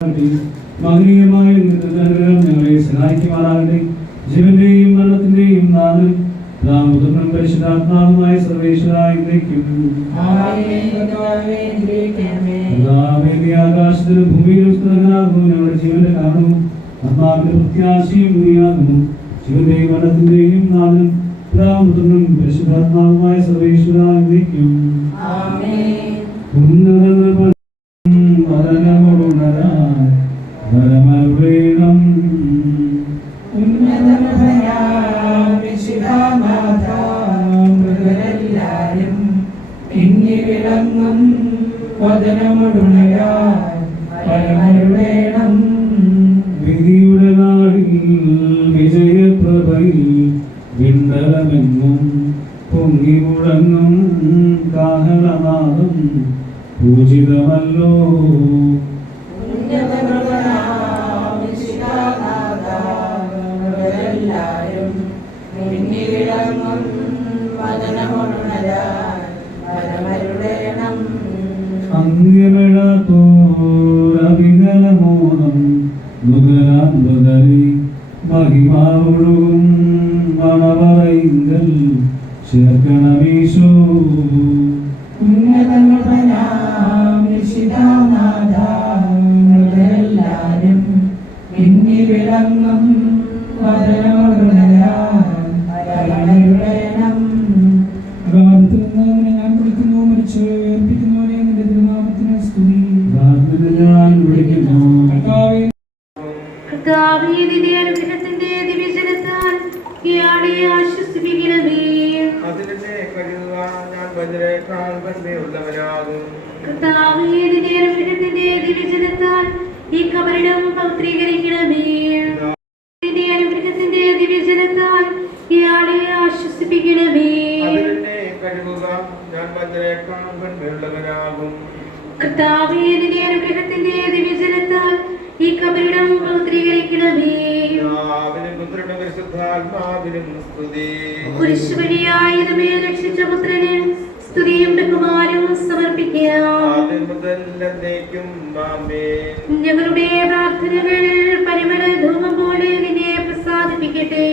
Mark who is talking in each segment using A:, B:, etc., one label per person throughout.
A: മഹനീയമായ അനുഗ്രഹം ഞങ്ങളെ സഹായിക്കുമാറാകട്ടെ. ജീവന്റെയും മരണത്തിന്റെയും നാഥൻ പരിശുദ്ധാത്മാവുമായ സർവേശ്വരായിരിക്കും ആകാശത്തിലും ഭൂമിയിലും സ്ഥലങ്ങളാകുന്നു. ഞങ്ങളുടെ ജീവന്റെ കാരണവും ആത്മാവിന്റെ പ്രത്യാശയും നീയാകുന്നു ജീവന്റെയും മരണത്തിന്റെയും നാഥൻ രാമപുത്രനും പരിശുദ്ധാത്മാവുമായ സർവേശ്വരായി
B: ഈ കബറിടം പൗത്രീകരിക്കണമേ അനുഗ്രഹത്തിന്റെ ഇയാളെ ആശ്വസിപ്പിക്കണമേ.
C: അതിനെ ഞാൻ
B: കർത്താവേ, അനുഗ്രഹത്തിന്റെ ഈ കബറിടം പവിത്രീകരിക്കണമേ. രക്ഷിച്ച പുത്രന് സ്തുതിയും ബഹുമാനവും ഞങ്ങളുടെ പ്രാർത്ഥനകൾ പരിമള ധൂമം പോലെ നിന്നെ പ്രസാദിപ്പിക്കട്ടെ.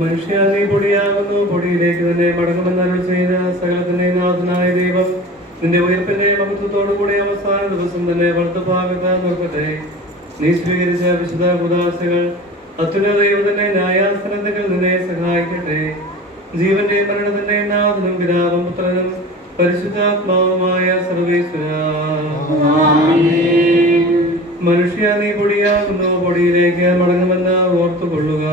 D: മനുഷ്യ നീ പൊടിയാകുന്നു. പൊടിയിലേക്ക് തന്നെ മടങ്ങുമെന്ന് ചെയ്ത സകലത്തിന്റെ നാഥനായ ദൈവം. നിന്റെ ഉയർപ്പിന്റെ മഹത്വത്തോടുകൂടി അവസാന ദിവസം തന്നെ വളർത്തുഭാഗത്ത് നീ സ്വീകരിച്ച വിശുദ്ധ ഉദാസകൾ ന്യായാസനത്തിൽ നിന്നെ സഹായിക്കട്ടെ. ജീവന്റെ മരണത്തിന്റെ നാഥനും പിതാവും പുത്രനും പരിശുദ്ധാത്മാവുമായ സർവേശ്വര. മനുഷ്യ നീ പൊടിയാകുന്നു. പൊടിയിലേക്ക് മടങ്ങുമെന്ന് ഓർത്തുകൊള്ളുക.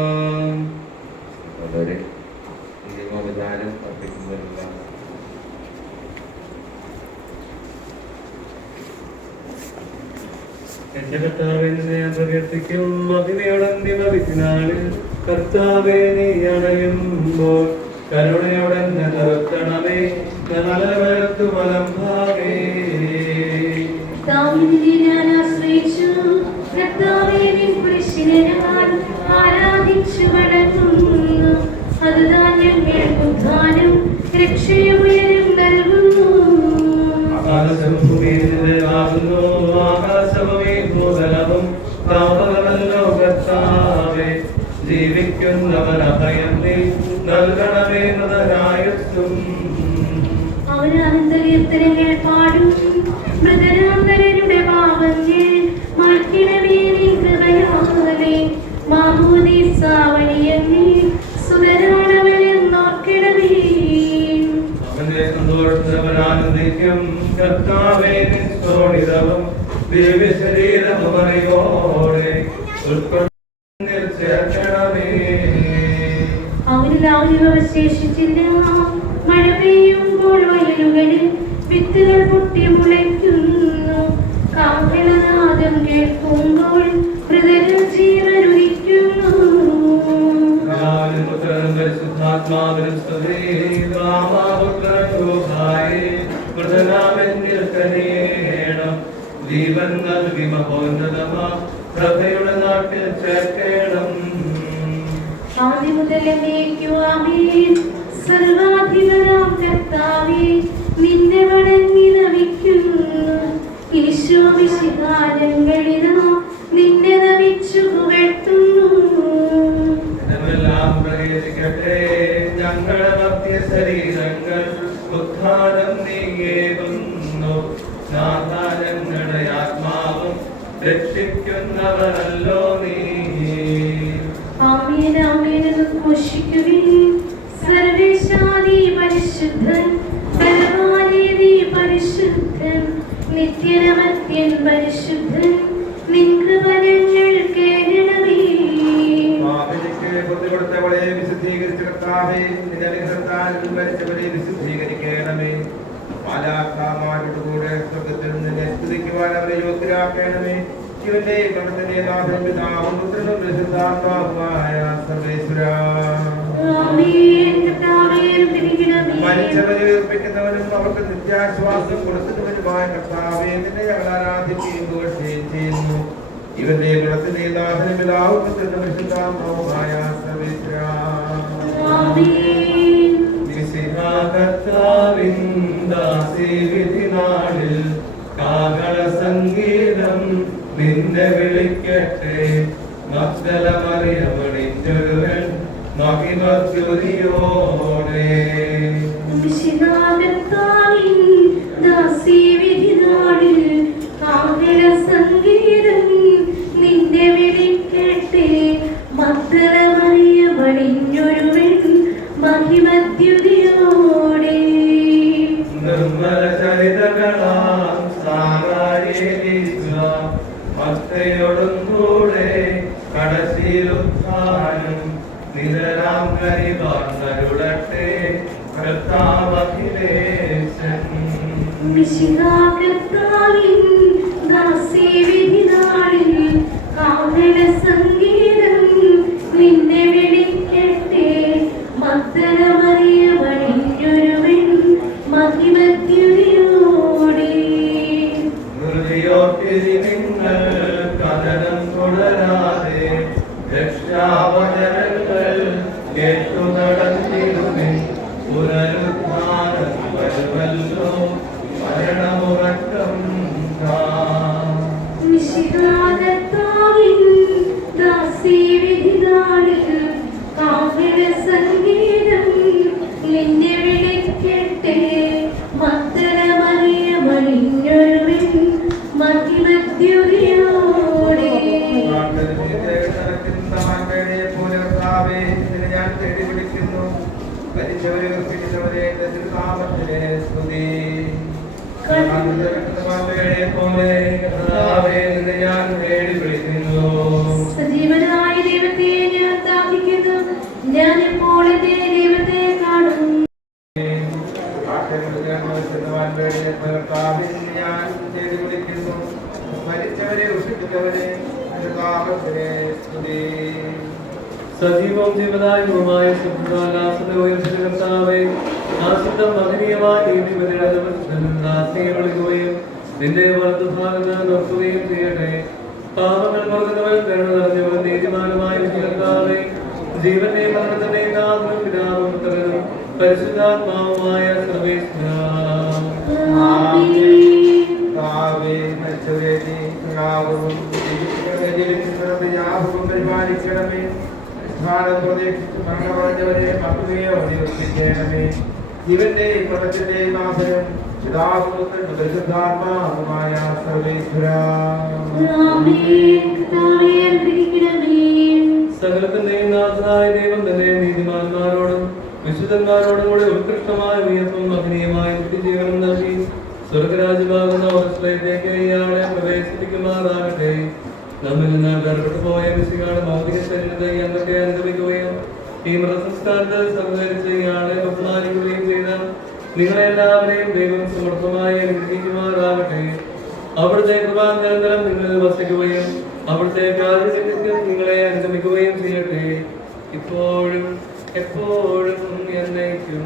D: എന്റെ കർത്താവെ നിന്നെ ഞാൻ പ്രകീർത്തിക്കും. മഹിമയുടെ അന്തിമ കർത്താവെ നീ അണയുമ്പോൾ കരുണയോടെ എന്നെ നിർത്തണമേ നലവേർത്തു Birebir. ചരണം
B: ആദ്യ മുതലമേക്കുവാമേൻ സർവാധിപനാം കർത്താവേ
D: നിന്റെ വടങ്ങിത വിക്കുന്നു ഈശോ
B: വിശികാരങ്ങളിതാ നിന്നെ നവിച്ചു പുകഴ്ത്തുന്നു.
D: പ്രകീർത്തിക്കട്ടെ ഞങ്ങളുടെ മധ്യ ശരീരങ്ങൾ ഉദ്ധാനം നീങ്ങേകുന്നു. നാഥാ ഞങ്ങളുടെ ആത്മാവ് രക്ഷിക്കുന്നവനല്ലോ നീ.
B: ആമേൻ ആമേൻ എന്ന് ഘോഷിക്കുവിൻ. സർവേശാദി പരിശുദ്ധൻ ബലവാനേതി പരിശുദ്ധൻ നിത്യനമത്യൻ പരിശുദ്ധൻ നിൻ കൃപനങ്ങൾ കേൾക്കണമേ
C: പാപിനിക്ക് ബുദ്ധി കൊടുത്തവളെ വിശുദ്ധീകരിച്ച കർത്താവേ നിന്റെ അനുഗ്രഹത്താൽ മരിച്ചവരെ വിശുദ്ധീകരിക്കണമേ. മാലാഖാമാരുടെ കൂടെ സ്വർഗത്തിൽ നിന്നെ സ്തുതിക്കുവാൻ അവരെ യോഗ്യരാക്കണമേ. ഇവന്റെ ഗണത്തിന്റെ നാഥൻ പിതാവും പുത്രനും പരിശുദ്ധാത്മാവുമായ സർവേശ്വര. മരിച്ചവരെ ഉയർപ്പിക്കുന്നവനും അവർക്ക് നിത്യാശ്വാസം കൊടുക്കുന്നവനുമായ കർത്താവേ നിന്നെ ഞങ്ങൾ ആരാധിക്കുകയും പുകഴ്ത്തുകയും ചെയ്യുന്നു. ഇവന്റെ ഗുണത്തിന്റെ നാഥനും പിതാവും പുത്രനും പരിശുദ്ധാത്മാവുമായ സർവേശ്വര.
B: ആമേൻ.
D: വിധിനാളിൽ കാകള സംഗീതം നിന്നെ വിളിക്കട്ടെ. മക്കളമറിയമണിഞ്ഞൊരുവൻ മഹിമദ്യുതിയോടെ.
B: വിശുദ്ധാകർത്താവിൻ
C: ഞാൻ തേടി വിളിക്കുന്നു. മരിച്ചവരെ ഉറപ്പിക്കുന്നവരെ തിരുനാമത്തിലെ സ്തുതി.
D: കർത്താവേ പോലെ കർത്താവേ നിന്നെ ഞാൻ തേടി വിളിക്കുന്നു.
B: സജീവനായ ദൈവത്തെ ഞാൻ ദാഹിക്കുന്നു. ഞാൻ ഇപ്പോൾ എന്റെ ദൈവത്തെ കാണും
C: ഞാൻ തേടി വിളിക്കുന്നു. മരിച്ചവരെ ഉറപ്പിക്കുന്നവരെ തിരുനാമത്തിലെ സ്തുതി.
D: സജീവം ജീവനായുമായ ശുദ്ധാലാസത്തെ ഉയർത്തിയ കർത്താവേ ആശുദ്ധം മഹനീയമായ നിന്റെ വലതുഭാഗത്ത് നോക്കുകയും ചെയ്യട്ടെ. ജീവന്റെ.
C: മരണമടഞ്ഞവരെ മക്കുകയോ നിവർത്തിക്കണമേ. ജീവന്റെ പണത്തിന്റെ നാഥനും പിതാവും പുത്രനും പരിശുദ്ധാത്മാവുമായ സർവേശ്വരാ
D: സകലത്തിന്റെയും നാഥനായ ദൈവം തന്നെ നീതിമാന്മാരോടും വിശുദ്ധന്മാരോടും കൂടെ ഉത്കൃഷ്ടമായ ഉയർപ്പും മഹനീയമായ നിത്യജീവനം നൽകി സ്വർഗരാജ്യമാകുന്ന അവസ്ഥയിലേക്ക് ഇയാളെ പ്രവേശിപ്പിക്കുമാറാകട്ടെ. നമ്മിൽ നിന്ന് വേർപെട്ടു പോയ മിശികാട് ഭൗതിക ശരീരത്തെ എന്നൊക്കെ അനുഭവിക്കുകയും ഈ മൃതസംസ്കാരത്തെ സഹകരിച്ച് ഇയാളെ ബഹുമാനിക്കുകയും ചെയ്ത നിങ്ങളെല്ലാവരെയും ദൈവം സമർത്ഥമായി അനുഗ്രഹിക്കുമാറാകട്ടെ. അവിടുത്തെ കൃപ നിരന്തരം നിങ്ങളിൽ വസിക്കുകയും അവിടുത്തെ കാര്യനിത്യം നിങ്ങളെ അനുഗമിക്കുകയും ചെയ്യട്ടെ. ഇപ്പോഴും എപ്പോഴും എന്നേക്കും.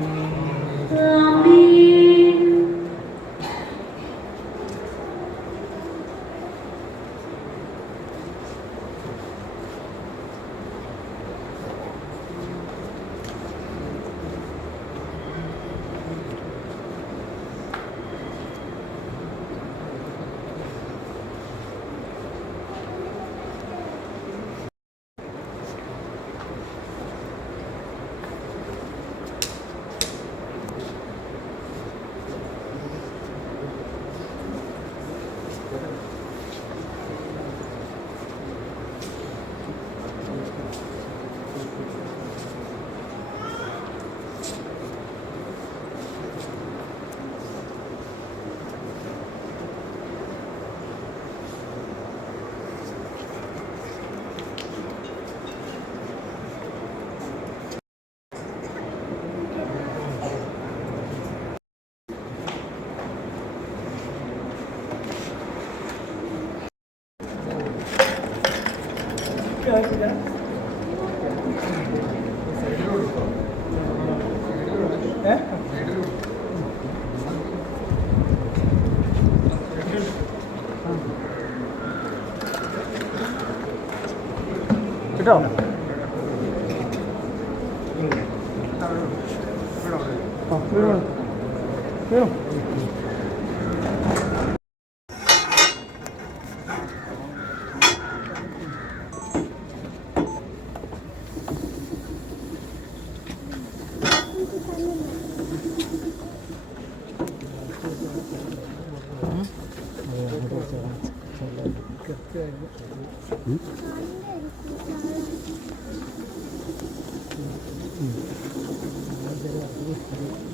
E: 这种